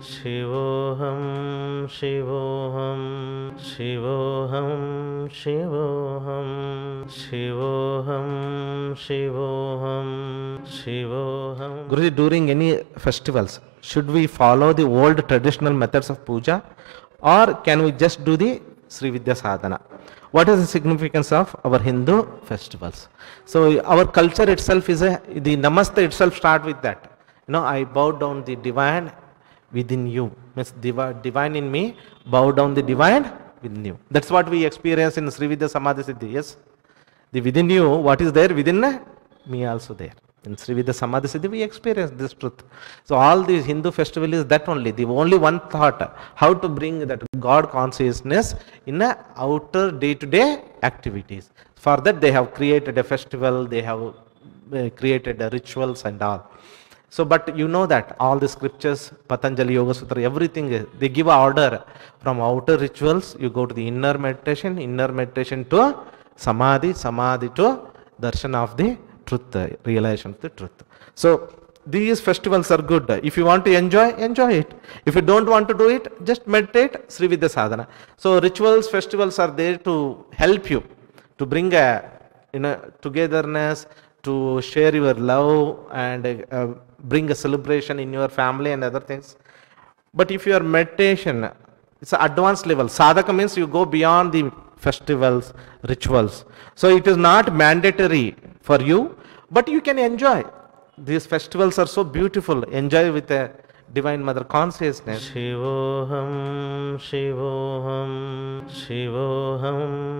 Shivoham, Shivoham, Shivoham, Shivoham, Shivoham, Shivoham, Shivoham. Guruji, during any festivals, should we follow the old traditional methods of puja, or can we just do the Srividya Sadhana? What is the significance of our Hindu festivals? So our culture itself is the Namaste itself start with that. I bow down the divine within you. Means divine in me, bow down the divine within you. That's what we experience in Srividya Samadhi Siddhi. Yes, the within you, what is there within me also there. In Srividya Samadhi Siddhi, we experience this truth. So all these Hindu festival is that only. The only one thought, how to bring that God consciousness in a outer day-to-day activities. For that they have created a festival, they have created rituals and all. So, but you know that all the scriptures, Patanjali Yoga Sutra, everything, they give an order. From outer rituals, you go to the inner meditation to Samadhi, Samadhi to darshan of the truth, realization of the truth. So, these festivals are good. If you want to enjoy, enjoy it. If you don't want to do it, just meditate, Srividya Sadhana. So, rituals, festivals are there to help you, to bring a togetherness, to share your love and bring a celebration in your family and other things. But if your meditation, it's an advanced level. Sadhaka means you go beyond the festivals, rituals. So it is not mandatory for you, but you can enjoy. These festivals are so beautiful. Enjoy with a Divine Mother consciousness. Shivoham, Shivoham, Shivoham.